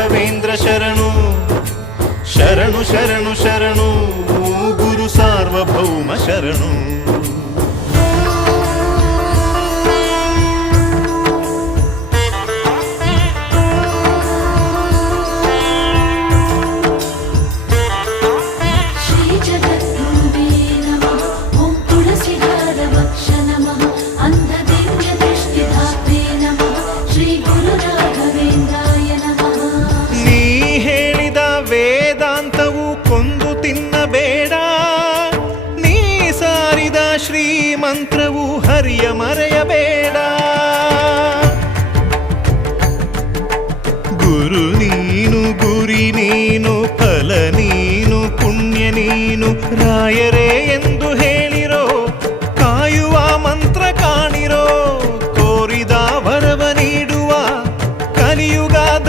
ರಾಘವೇಂದ್ರ ಶರಣು ಶರಣು ಶರಣು ಶರಣು ಗುರು ಸಾರ್ವಭೌಮ ಶರಣು. ಮಂತ್ರವು ಹರಿಯ ಮರೆಯಬೇಡ. ಗುರು ನೀನು ಗುರಿ ನೀನು ಫಲ ನೀನು ಪುಣ್ಯ ನೀನು ರಾಯರೇ ಎಂದು ಹೇಳ